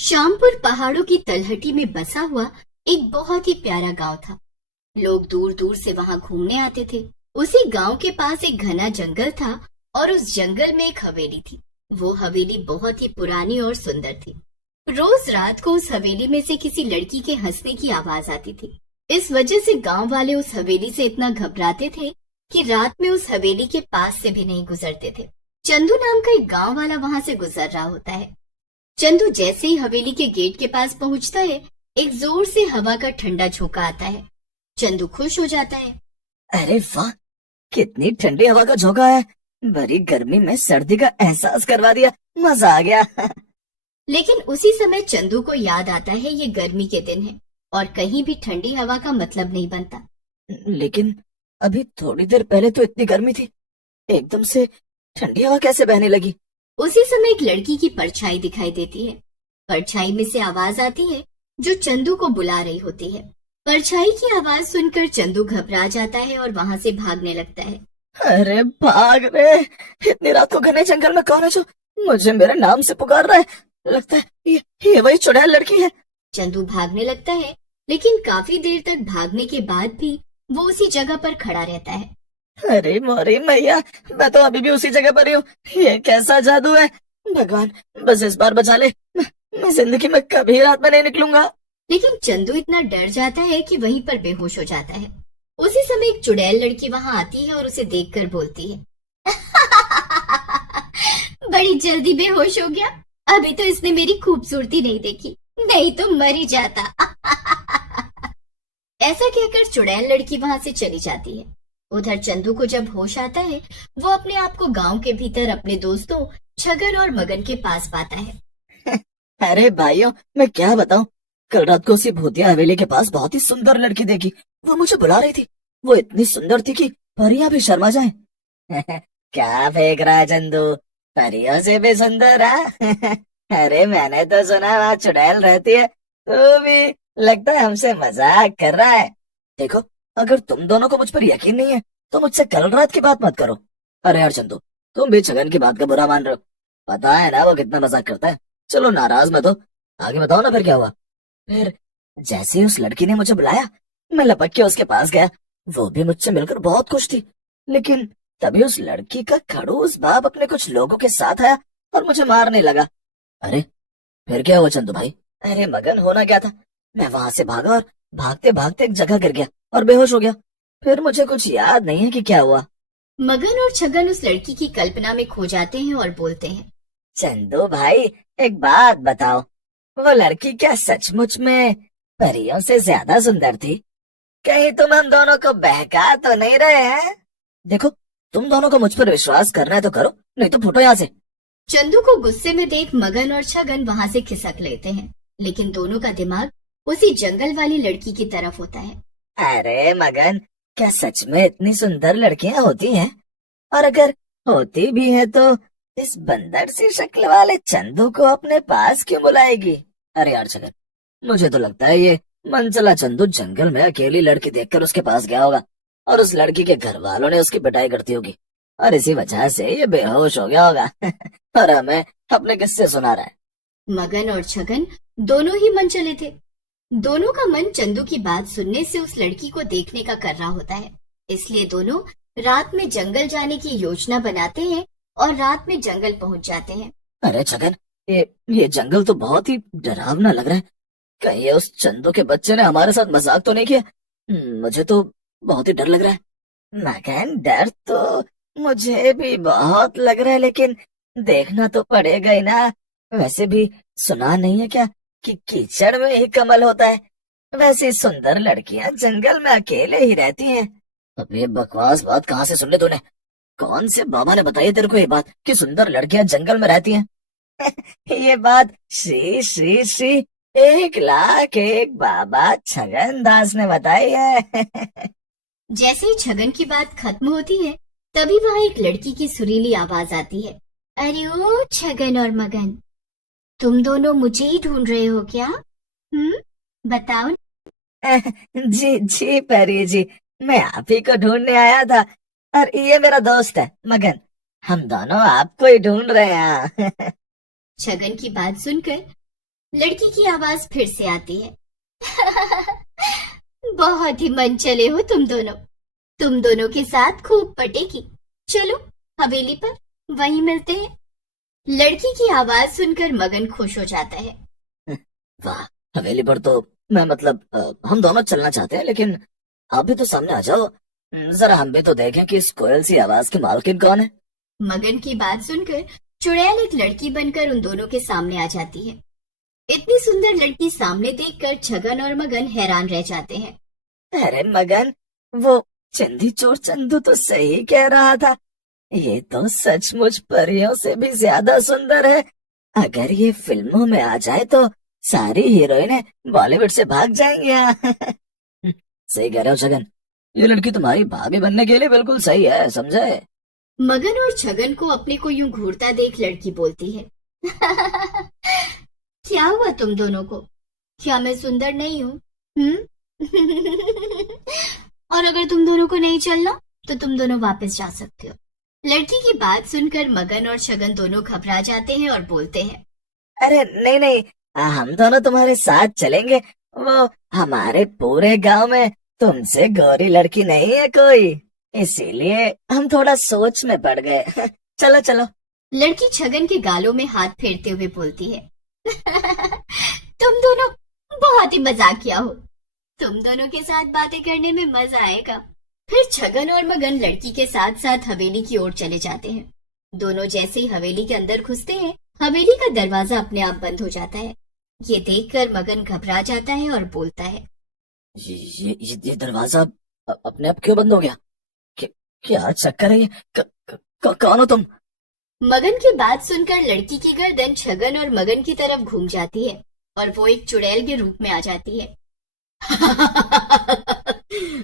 श्यामपुर पहाड़ों की तलहटी में बसा हुआ एक बहुत ही प्यारा गांव था। लोग दूर दूर से वहां घूमने आते थे। उसी गांव के पास एक घना जंगल था और उस जंगल में एक हवेली थी। वो हवेली बहुत ही पुरानी और सुंदर थी। रोज रात को उस हवेली में से किसी लड़की के हंसने की आवाज आती थी। इस वजह से गांव वाले उस हवेली से इतना घबराते थे कि रात में उस हवेली के पास से भी नहीं गुजरते थे। चंदू नाम का एक गांव वाला वहां से गुजर रहा होता है। चंदू जैसे ही हवेली के गेट के पास पहुंचता है, एक जोर से हवा का ठंडा झोंका आता है। चंदू खुश हो जाता है। अरे वाह, कितनी ठंडी हवा का झोंका है। भरी गर्मी में सर्दी का एहसास करवा दिया। मजा आ गया। लेकिन उसी समय चंदू को याद आता है ये गर्मी के दिन है और कहीं भी ठंडी हवा का मतलब नहीं बनता। लेकिन अभी थोड़ी देर पहले तो इतनी गर्मी थी, एकदम से ठंडी हवा कैसे बहने लगी? उसी समय एक लड़की की परछाई दिखाई देती है। परछाई में से आवाज आती है जो चंदू को बुला रही होती है। परछाई की आवाज सुनकर चंदू घबरा जाता है और वहां से भागने लगता है। अरे भाग रे, इतनी रात को घने जंगल में कौन है जो मुझे मेरे नाम से पुकार रहा है? लगता है ये वही चुड़ैल लड़की है। चंदू भागने लगता है, लेकिन काफी देर तक भागने के बाद भी वो उसी जगह पर खड़ा रहता है। अरे मोरी मैया, मैं तो अभी भी उसी जगह पर ही हूँ। ये कैसा जादू है? भगवान, बस इस बार बचा ले। मैं जिंदगी में कभी रात में नहीं निकलूंगा। लेकिन चंदू इतना डर जाता है कि वहीं पर बेहोश हो जाता है। उसी समय एक चुड़ैल लड़की वहां आती है और उसे देखकर बोलती है, बड़ी जल्दी बेहोश हो गया। अभी तो इसने मेरी खूबसूरती नहीं देखी, नहीं तो मर ही जाता। ऐसा कहकर चुड़ैल लड़की वहां से चली जाती है। उधर चंदू को जब होश आता है, वो अपने आप को गांव के भीतर अपने दोस्तों छगन और मगन के पास पाता है। अरे भाइयों, मैं क्या बताऊं, कल रात को उसी भूतिया हवेली के पास बहुत ही सुंदर लड़की देखी। वो मुझे बुला रही थी। वो इतनी सुंदर थी कि परियां भी शर्मा जाएं। क्या फेंक रहा है चंदू? परियों से भी सुंदर है? अरे मैंने तो सुना वहाँ चुड़ैल रहती है। तो भी लगता है हमसे मजाक कर रहा है। देखो, अगर तुम दोनों को मुझ पर यकीन नहीं है तो मुझसे कल रात की बात मत करो। अरे यार चंदू, तुम भी छगन की बात का बुरा मान रहे हो। पता है ना वो कितना मजाक करता है। चलो नाराज मत हो, आगे बताओ ना फिर क्या हुआ। फिर जैसे ही उस लड़की ने मुझे बुलाया, मैं लपक के उसके पास गया। वो भी मुझसे मिलकर बहुत खुश थी। लेकिन तभी उस लड़की का खड़ूस बाप अपने कुछ लोगों के साथ आया और मुझे मारने लगा। अरे फिर क्या हुआ चंदू भाई? अरे मगन, होना क्या था? मैं वहां से भागा और भागते भागते एक जगह गिर गया और बेहोश हो गया। फिर मुझे कुछ याद नहीं है कि क्या हुआ। मगन और छगन उस लड़की की कल्पना में खो जाते हैं और बोलते हैं, चंदू भाई, एक बात बताओ, वो लड़की क्या सचमुच में परियों से ज्यादा सुंदर थी? कहीं तुम हम दोनों को बहका तो नहीं रहे हैं? देखो, तुम दोनों को मुझ पर विश्वास करना है तो करो, नहीं तो फुटो यहाँ से। चंदू को गुस्से में देख मगन और छगन वहां से खिसक लेते हैं, लेकिन दोनों का दिमाग उसी जंगल वाली लड़की की तरफ होता है। अरे मगन, क्या सच में इतनी सुंदर लड़कियां होती हैं? और अगर होती भी हैं तो इस बंदर सी शक्ल वाले चंदू को अपने पास क्यों बुलाएगी? अरे यार छगन, मुझे तो लगता है ये मनचला चंदू जंगल में अकेली लड़की देखकर उसके पास गया होगा और उस लड़की के घर वालों ने उसकी पिटाई करती होगी और इसी वजह से ये बेहोश हो गया होगा। और हमें अपने किस्से सुना रहा है। मगन और छगन दोनों ही मन चले थे। दोनों का मन चंदू की बात सुनने से उस लड़की को देखने का कर रहा होता है। इसलिए दोनों रात में जंगल जाने की योजना बनाते हैं और रात में जंगल पहुंच जाते हैं। अरे छगन, ये जंगल तो बहुत ही डरावना लग रहा है। कहीं ये उस चंदू के बच्चे ने हमारे साथ मजाक तो नहीं किया? मुझे तो बहुत ही डर लग रहा है। मगन, डर तो मुझे भी बहुत लग रहा है, लेकिन देखना तो पड़ेगा ही ना। वैसे भी सुना नहीं है क्या कि कीचड़ में ही कमल होता है? वैसे सुंदर लड़कियां जंगल में अकेले ही रहती हैं। अब ये बकवास बात कहाँ से सुन ली तूने? कौन से बाबा ने बताई तेरे को ये बात कि सुंदर लड़कियां जंगल में रहती हैं? ये बात श्री श्री श्री 1,00,000 बाबा छगन दास ने बताई है। जैसे ही छगन की बात खत्म होती है, तभी वहां एक लड़की की सुरीली आवाज आती है। अरे ओ छगन और मगन, तुम दोनों मुझे ही ढूंढ रहे हो क्या? बताओ। जी जी परी जी, मैं आप ही को ढूंढने आया था। और ये मेरा दोस्त है मगन, हम दोनों आपको ही ढूंढ रहे हैं। छगन की बात सुनकर लड़की की आवाज फिर से आती है। बहुत ही मन चले हो तुम दोनों के साथ खूब पटेगी। चलो हवेली पर, वहीं मिलते हैं। लड़की की आवाज सुनकर मगन खुश हो जाता है। वाह, हवेली पर तो मैं मतलब हम दोनों चलना चाहते हैं, लेकिन आप भी तो सामने आ जाओ। जरा हम भी तो देखें कि इस कोयल सी आवाज की मालकिन कौन है। मगन की बात सुनकर चुड़ैल एक लड़की बनकर उन दोनों के सामने आ जाती है। इतनी सुंदर लड़की सामने देखकर छगन और मगन हैरान रह जाते हैं। अरे मगन, वो चंदी चोर चंदू तो सही कह रहा था। ये तो सचमुच परियों से भी ज्यादा सुंदर है। अगर ये फिल्मों में आ जाए तो सारी हीरोइनें बॉलीवुड से भाग जाएंगी। सही कह रहे हो छगन, ये लड़की तुम्हारी भाभी बनने के लिए बिल्कुल सही है, समझे। मगन और छगन को अपने को यूं घूरता देख लड़की बोलती है। क्या हुआ तुम दोनों को? क्या मैं सुंदर नहीं हूँ? और अगर तुम दोनों को नहीं चलना तो तुम दोनों वापस जा सकते हो। लड़की की बात सुनकर मगन और छगन दोनों घबरा जाते हैं और बोलते हैं, अरे नहीं नहीं, हम दोनों तुम्हारे साथ चलेंगे। वो हमारे पूरे गांव में तुमसे गोरी लड़की नहीं है कोई, इसीलिए हम थोड़ा सोच में पड़ गए। चलो चलो। लड़की छगन के गालों में हाथ फेरते हुए बोलती है। तुम दोनों बहुत ही मजाकिया हो। तुम दोनों के साथ बातें करने में मजा आएगा। फिर छगन और मगन लड़की के साथ साथ हवेली की ओर चले जाते हैं। दोनों जैसे ही हवेली के अंदर घुसते हैं, हवेली का दरवाजा अपने आप बंद हो जाता है। ये देखकर मगन घबरा जाता है और बोलता है, ये दरवाजा अपने आप क्यों बंद हो गया? क्या चक्कर है ये? कौन हो तुम? मगन की बात सुनकर लड़की की गर्दन छगन और मगन की तरफ घूम जाती है और वो एक चुड़ैल के रूप में आ जाती है।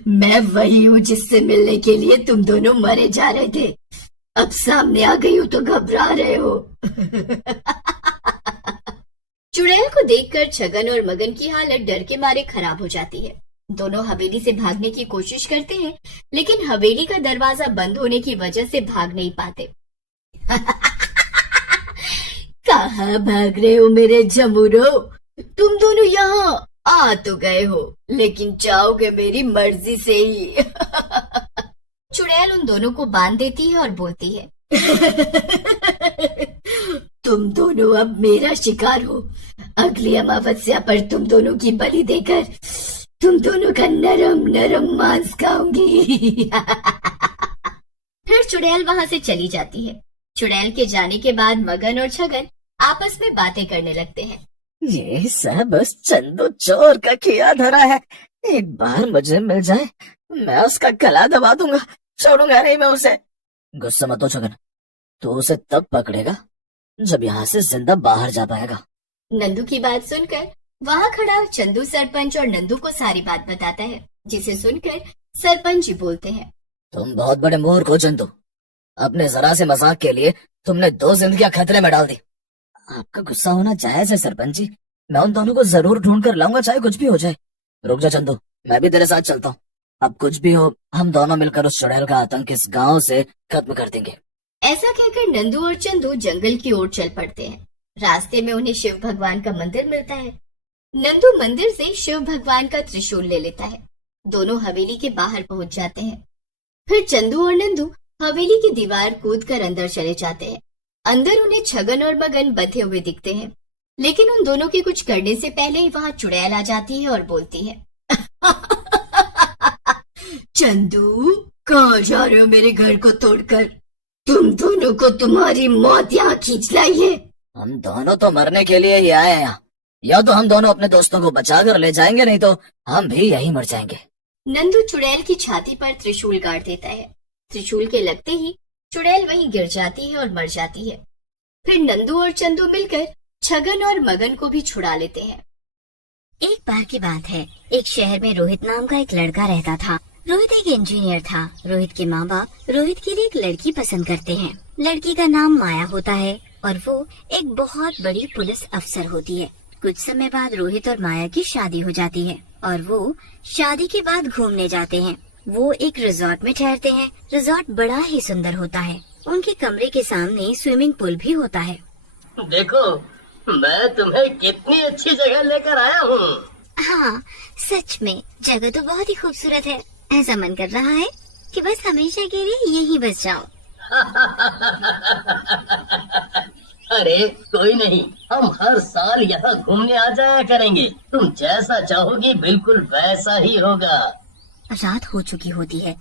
मैं वही हूँ जिससे मिलने के लिए तुम दोनों मरे जा रहे थे। अब सामने आ गई हूँ तो घबरा रहे हो। चुड़ैल को देखकर छगन और मगन की हालत डर के मारे खराब हो जाती है। दोनों हवेली से भागने की कोशिश करते हैं, लेकिन हवेली का दरवाजा बंद होने की वजह से भाग नहीं पाते। कहाँ भाग रहे हो मेरे जमुरो? तुम दोनों यहाँ आ तो गए हो, लेकिन जाओगे मेरी मर्जी से ही। चुड़ैल उन दोनों को बांध देती है और बोलती है, तुम दोनों अब मेरा शिकार हो। अगली अमावस्या पर तुम दोनों की बलि देकर तुम दोनों का नरम नरम मांस खाऊंगी। फिर चुड़ैल वहां से चली जाती है। चुड़ैल के जाने के बाद मगन और छगन आपस में बातें करने लगते हैं। ये सब उस चंदू चोर का किया धरा है। एक बार मुझे मिल जाए, मैं उसका गला दबा दूंगा, छोड़ूंगा नहीं मैं उसे। गुस्सा मत हो छगन, तो उसे तब पकड़ेगा जब यहाँ से जिंदा बाहर जा पाएगा। नंदू की बात सुनकर वहाँ खड़ा चंदू सरपंच और नंदू को सारी बात बताता है, जिसे सुनकर सरपंच जी बोलते हैं, तुम बहुत बड़े मूर्ख हो चंदू। अपने जरा से मजाक के लिए तुमने 2 जिंदगियां खतरे में डाल दी। आपका गुस्सा होना जायज है सरपंच जी, मैं उन दोनों को जरूर ढूंढ कर लाऊंगा, चाहे कुछ भी हो जाए। रुक जा चंदू, मैं भी तेरे साथ चलता हूँ। अब कुछ भी हो, हम दोनों मिलकर उस चुड़ैल का आतंक इस गांव से खत्म कर देंगे। ऐसा कहकर नंदू और चंदू जंगल की ओर चल पड़ते हैं। रास्ते में उन्हें शिव भगवान का मंदिर मिलता है। नंदू मंदिर से शिव भगवान का त्रिशूल ले लेता है। दोनों हवेली के बाहर पहुंच जाते हैं। फिर चंदू और नंदू हवेली की दीवार कूदकर अंदर चले जाते हैं। अंदर उन्हें छगन और मगन बंधे हुए दिखते हैं, लेकिन उन दोनों के कुछ करने से पहले ही वहाँ चुड़ैल आ जाती है और बोलती है, चंदू, कहाँ जा रहे हो मेरे घर को तोड़कर? तुम दोनों को तुम्हारी मौत यहाँ खींच लाई है। हम दोनों तो मरने के लिए ही आए हैं यहाँ। या तो हम दोनों अपने दोस्तों को बचा कर ले जाएंगे, नहीं तो हम भी यहीं मर जाएंगे। नंदू चुड़ैल की छाती पर त्रिशूल गाड़ देता है। त्रिशूल के लगते ही चुड़ैल वहीं गिर जाती है और मर जाती है। फिर नंदू और चंदू मिलकर छगन और मगन को भी छुड़ा लेते हैं। एक बार की बात है, एक शहर में रोहित नाम का एक लड़का रहता था। रोहित एक इंजीनियर था। रोहित के माँ बाप रोहित के लिए एक लड़की पसंद करते हैं। लड़की का नाम माया होता है और वो एक बहुत बड़ी पुलिस अफसर होती है। कुछ समय बाद रोहित और माया की शादी हो जाती है और वो शादी के बाद घूमने जाते हैं। वो एक रिजॉर्ट में ठहरते हैं। रिजॉर्ट बड़ा ही सुंदर होता है। उनके कमरे के सामने स्विमिंग पूल भी होता है। देखो, मैं तुम्हें कितनी अच्छी जगह लेकर आया हूँ। हाँ, सच में जगह तो बहुत ही खूबसूरत है। ऐसा मन कर रहा है कि बस हमेशा के लिए यहीं बस जाओ। अरे कोई नहीं, हम हर साल यहाँ घूमने आ जाया करेंगे। तुम जैसा चाहोगी बिल्कुल वैसा ही होगा। रात हो चुकी होती है,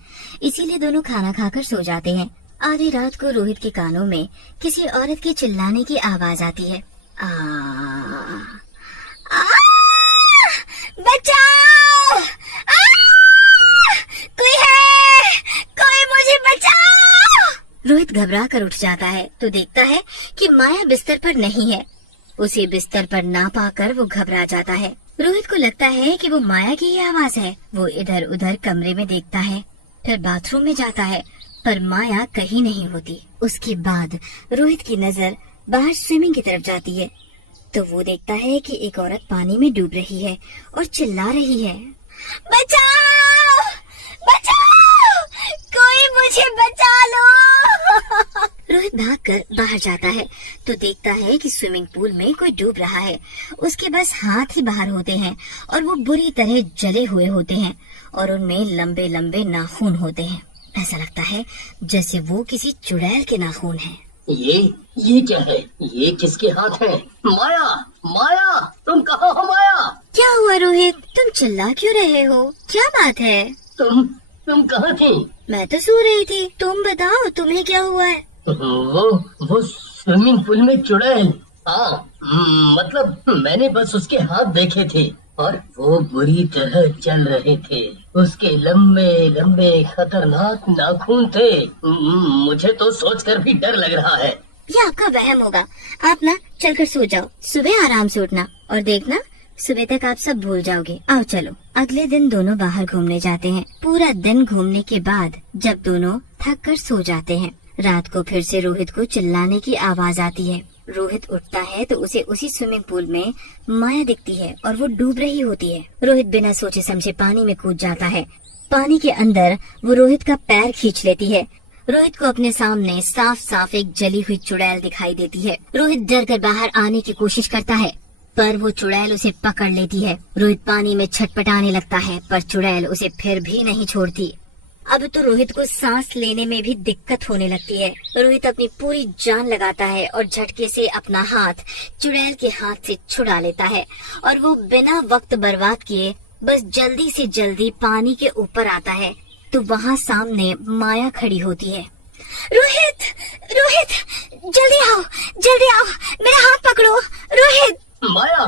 इसीलिए दोनों खाना खाकर सो जाते हैं। आधी रात को रोहित के कानों में किसी औरत के चिल्लाने की आवाज आती है। आ, आ, बचाओ! आ, कोई है, कोई मुझे बचाओ! रोहित घबरा कर उठ जाता है तो देखता है कि माया बिस्तर पर नहीं है। उसे बिस्तर पर ना पाकर वो घबरा जाता है। रोहित को लगता है कि वो माया की ही आवाज है। वो इधर उधर कमरे में देखता है, फिर बाथरूम में जाता है, पर माया कहीं नहीं होती। उसके बाद रोहित की नजर बाहर स्विमिंग की तरफ जाती है तो वो देखता है कि एक औरत पानी में डूब रही है और चिल्ला रही है, बचाओ! बचाओ! कोई मुझे बचा लो! रोहित भागकर बाहर जाता है तो देखता है कि स्विमिंग पूल में कोई डूब रहा है। उसके बस हाथ ही बाहर होते हैं और वो बुरी तरह जले हुए होते हैं और उनमें लंबे लंबे नाखून होते हैं। ऐसा लगता है जैसे वो किसी चुड़ैल के नाखून हैं। ये क्या है? ये किसके हाथ है? माया, माया, तुम कहाँ हो माया? क्या हुआ रोहित? तुम चिल्ला क्यों रहे हो? क्या बात है? तुम कहाँ थी? मैं तो सो रही थी। तुम बताओ, तुम्हें क्या हुआ है? वो स्विमिंग पूल में चुड़ैल। हाँ, मतलब मैंने बस उसके हाथ देखे थे और वो बुरी तरह जल रहे थे। उसके लंबे लंबे खतरनाक नाखून थे। मुझे तो सोचकर भी डर लग रहा है। ये आपका वहम होगा। आप ना चलकर सो जाओ, सुबह आराम से उठना और देखना सुबह तक आप सब भूल जाओगे। आओ चलो। अगले दिन दोनों बाहर घूमने जाते हैं। पूरा दिन घूमने के बाद जब दोनों थक कर सो जाते हैं, रात को फिर से रोहित को चिल्लाने की आवाज आती है। रोहित उठता है तो उसे उसी स्विमिंग पूल में माया दिखती है और वो डूब रही होती है। रोहित बिना सोचे समझे पानी में कूद जाता है। पानी के अंदर वो रोहित का पैर खींच लेती है। रोहित को अपने सामने साफ साफ एक जली हुई चुड़ैल दिखाई देती है। रोहित डर कर बाहर आने की कोशिश करता है पर वो चुड़ैल उसे पकड़ लेती है। रोहित पानी में छटपटाने लगता है पर चुड़ैल उसे फिर भी नहीं छोड़ती। अब तो रोहित को सांस लेने में भी दिक्कत होने लगती है। रोहित अपनी पूरी जान लगाता है और झटके से अपना हाथ चुड़ैल के हाथ से छुड़ा लेता है और वो बिना वक्त बर्बाद किए बस जल्दी से जल्दी पानी के ऊपर आता है तो वहाँ सामने माया खड़ी होती है। रोहित, रोहित, जल्दी आओ, जल्दी आओ, मेरा हाथ पकड़ो। रोहित! माया,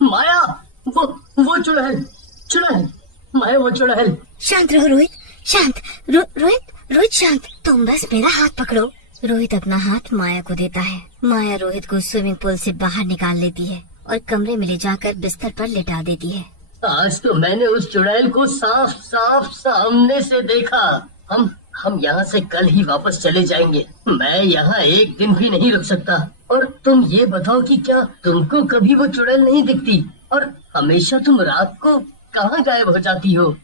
माया, वो चुड़ैल, चुड़ैल, माया वो चुड़ैल। शांत रहो रोहित, शांत। रोहित शांत। तुम बस मेरा हाथ पकड़ो। रोहित अपना हाथ माया को देता है। माया रोहित को स्विमिंग पूल से बाहर निकाल लेती है और कमरे में ले जाकर बिस्तर पर लिटा देती है। आज तो मैंने उस चुड़ैल को साफ साफ सामने से देखा। हम यहाँ से कल ही वापस चले जाएंगे। मैं यहाँ एक दिन भी नहीं रुक सकता। और तुम ये बताओ कि क्या तुमको कभी वो चुड़ैल नहीं दिखती? और हमेशा तुम रात को कहाँ गायब हो जाती हो?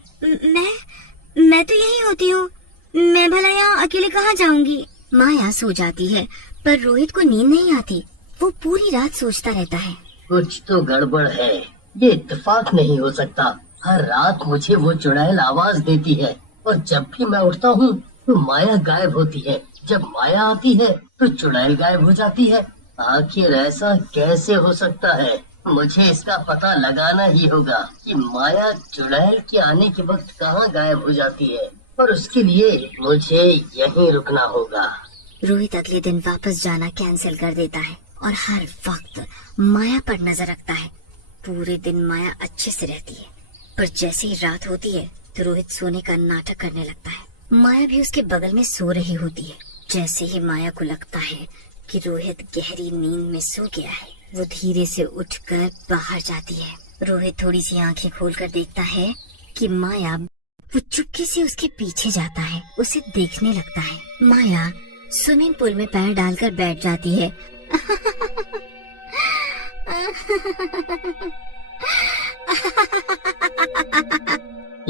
मैं तो यही होती हूँ। मैं भला यहाँ अकेले कहाँ जाऊंगी? माया सो जाती है पर रोहित को नींद नहीं आती। वो पूरी रात सोचता रहता है। कुछ तो गड़बड़ है। ये इत्तेफाक नहीं हो सकता। हर रात मुझे वो चुड़ैल आवाज देती है और जब भी मैं उठता हूँ तो माया गायब होती है। जब माया आती है तो चुड़ैल गायब हो जाती है। आखिर ऐसा कैसे हो सकता है? मुझे इसका पता लगाना ही होगा कि माया चुड़ैल के आने के वक्त कहाँ गायब हो जाती है और उसके लिए मुझे यहीं रुकना होगा। रोहित अगले दिन वापस जाना कैंसिल कर देता है और हर वक्त माया पर नजर रखता है। पूरे दिन माया अच्छे से रहती है पर जैसे ही रात होती है तो रोहित सोने का नाटक करने लगता है। माया भी उसके बगल में सो रही होती है। जैसे ही माया को लगता है कि रोहित गहरी नींद में सो गया है, वो धीरे से उठकर बाहर जाती है। रोहित थोड़ी सी आंखें खोलकर देखता है कि माया वो चुपके से उसके पीछे जाता है, उसे देखने लगता है। माया स्विमिंग पूल में पैर डालकर बैठ जाती है।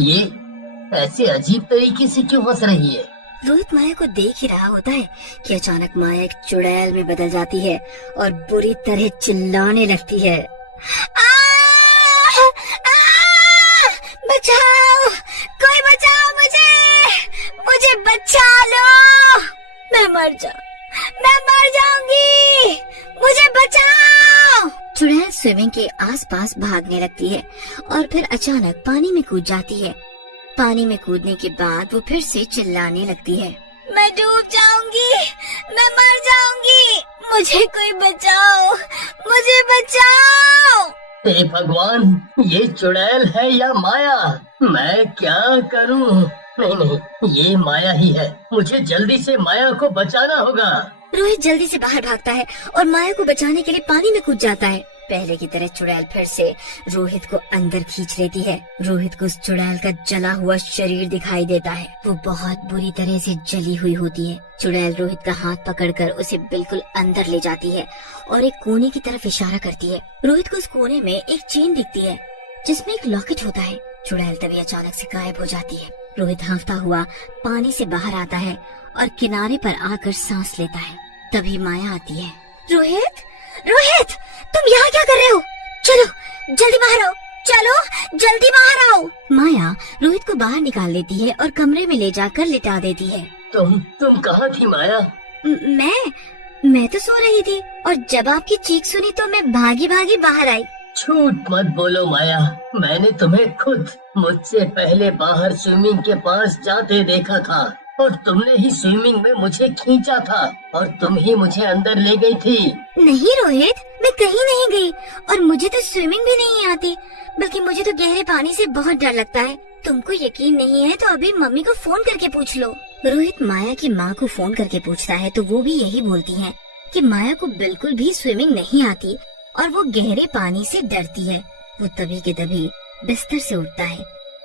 ये ऐसे अजीब तरीके से क्यों हंस रही है? रोहित माया को देख ही रहा होता है कि अचानक माया एक चुड़ैल में बदल जाती है और बुरी तरह चिल्लाने लगती है। बचाओ, कोई बचाओ मुझे बचा लो, मैं मर जाऊंगी, मुझे बचाओ। चुड़ैल स्विमिंग के आसपास भागने लगती है और फिर अचानक पानी में कूद जाती है। पानी में कूदने के बाद वो फिर से चिल्लाने लगती है, मैं डूब जाऊंगी, मैं मर जाऊंगी, मुझे कोई बचाओ, मुझे बचाओ। हे भगवान, ये चुड़ैल है या माया? मैं क्या करूं? नहीं, ये माया ही है। मुझे जल्दी से माया को बचाना होगा। रोहित जल्दी से बाहर भागता है और माया को बचाने के लिए पानी में कूद जाता है। पहले की तरह चुड़ैल फिर से रोहित को अंदर खींच लेती है। रोहित को उस चुड़ैल का जला हुआ शरीर दिखाई देता है। वो बहुत बुरी तरह से जली हुई होती है। चुड़ैल रोहित का हाथ पकड़कर उसे बिल्कुल अंदर ले जाती है और एक कोने की तरफ इशारा करती है। रोहित को उस कोने में एक चेन दिखती है जिसमें एक लॉकेट होता है। चुड़ैल तभी अचानक से गायब हो जाती है। रोहित हांफता हुआ पानी से बाहर आता है और किनारे पर आकर सांस लेता है। तभी माया आती है। रोहित, तुम यहाँ क्या कर रहे हो? चलो जल्दी बाहर आओ, चलो जल्दी बाहर आओ। माया रोहित को बाहर निकाल लेती है और कमरे में ले जाकर लिटा देती है। तुम कहाँ थी माया? मैं तो सो रही थी और जब आपकी चीख सुनी तो मैं भागी बाहर आई। झूठ मत बोलो माया, मैंने तुम्हें खुद मुझसे पहले बाहर स्विमिंग के पास जाते देखा था और तुमने ही स्विमिंग में मुझे खींचा था और तुम ही मुझे अंदर ले गई थी। नहीं रोहित, मैं कहीं नहीं गई और मुझे तो स्विमिंग भी नहीं आती, बल्कि मुझे तो गहरे पानी से बहुत डर लगता है। तुमको यकीन नहीं है तो अभी मम्मी को फोन करके पूछ लो। रोहित माया की माँ को फोन करके पूछता है तो वो भी यही बोलती है कि माया को बिल्कुल भी स्विमिंग नहीं आती और वो गहरे पानी से डरती है। वो तभी के तभी बिस्तर से उठता है,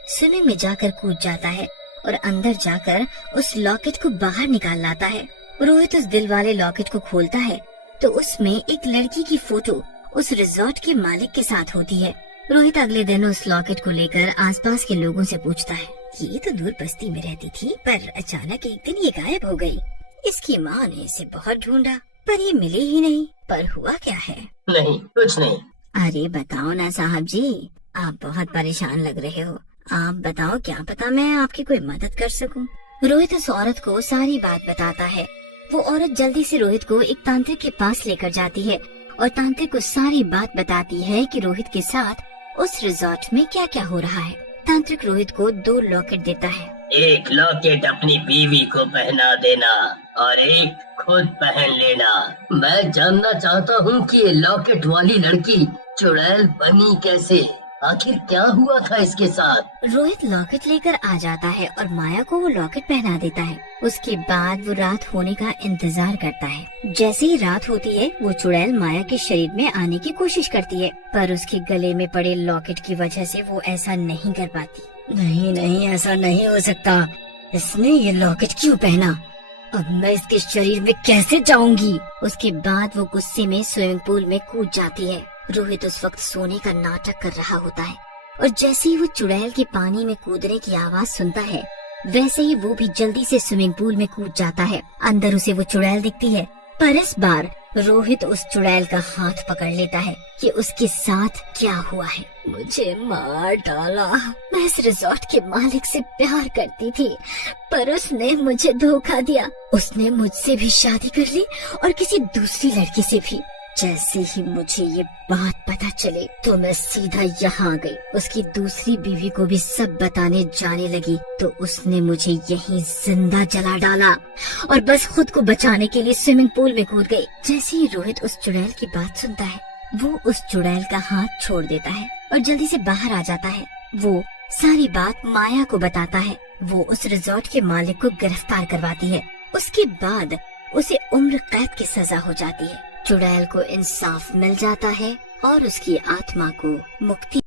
स्विमिंग में जाकर कूद जाता है और अंदर जाकर उस लॉकेट को बाहर निकाल लाता है। रोहित उस दिल वाले लॉकेट को खोलता है तो उसमें एक लड़की की फोटो उस रिजॉर्ट के मालिक के साथ होती है। रोहित अगले दिन उस लॉकेट को लेकर आसपास के लोगों से पूछता है, ये तो दूर बस्ती में रहती थी पर अचानक एक दिन ये गायब हो गई। इसकी माँ ने इसे बहुत ढूंढा पर ये मिली ही नहीं। पर हुआ क्या है? नहीं, कुछ नहीं। अरे बताओ ना साहब जी, आप बहुत परेशान लग रहे हो। आप बताओ, क्या पता मैं आपकी कोई मदद कर सकूं। रोहित उस औरत को सारी बात बताता है। वो औरत जल्दी से रोहित को एक तांत्रिक के पास लेकर जाती है और तांत्रिक को सारी बात बताती है कि रोहित के साथ उस रिजॉर्ट में क्या क्या हो रहा है। तांत्रिक रोहित को 2 लॉकेट देता है। एक लॉकेट अपनी बीवी को पहना देना और एक खुद पहन लेना। मैं जानना चाहता हूँ कि ये लॉकेट वाली लड़की चुड़ैल बनी कैसे? आखिर क्या हुआ था इसके साथ? रोहित लॉकेट लेकर आ जाता है और माया को वो लॉकेट पहना देता है। उसके बाद वो रात होने का इंतजार करता है। जैसे ही रात होती है वो चुड़ैल माया के शरीर में आने की कोशिश करती है पर उसके गले में पड़े लॉकेट की वजह से वो ऐसा नहीं कर पाती। नहीं, ऐसा नहीं हो सकता। इसने ये लॉकेट क्यों पहना? अब मैं इसके शरीर में कैसे जाऊंगी? उसके बाद वो गुस्से में स्विमिंग पूल में कूद जाती है। रोहित उस वक्त सोने का नाटक कर रहा होता है और जैसे ही वो चुड़ैल के पानी में कूदने की आवाज सुनता है वैसे ही वो भी जल्दी से स्विमिंग पूल में कूद जाता है। अंदर उसे वो चुड़ैल दिखती है पर इस बार रोहित उस चुड़ैल का हाथ पकड़ लेता है कि उसके साथ क्या हुआ है। मुझे मार डाला। मैं इस रिजॉर्ट के मालिक से प्यार करती थी पर उसने मुझे धोखा दिया। उसने मुझसे भी शादी कर ली और किसी दूसरी लड़की से भी। जैसे ही मुझे ये बात पता चले तो मैं सीधा यहाँ आ गई। उसकी दूसरी बीवी को भी सब बताने जाने लगी तो उसने मुझे यहीं जिंदा जला डाला और बस खुद को बचाने के लिए स्विमिंग पूल में कूद गई। जैसे ही रोहित उस चुड़ैल की बात सुनता है वो उस चुड़ैल का हाथ छोड़ देता है और जल्दी से बाहर आ जाता है। वो सारी बात माया को बताता है। वो उस रिजॉर्ट के मालिक को गिरफ्तार करवाती है। उसके बाद उसे उम्र कैद की सजा हो जाती है। चुड़ैल को इंसाफ मिल जाता है और उसकी आत्मा को मुक्ति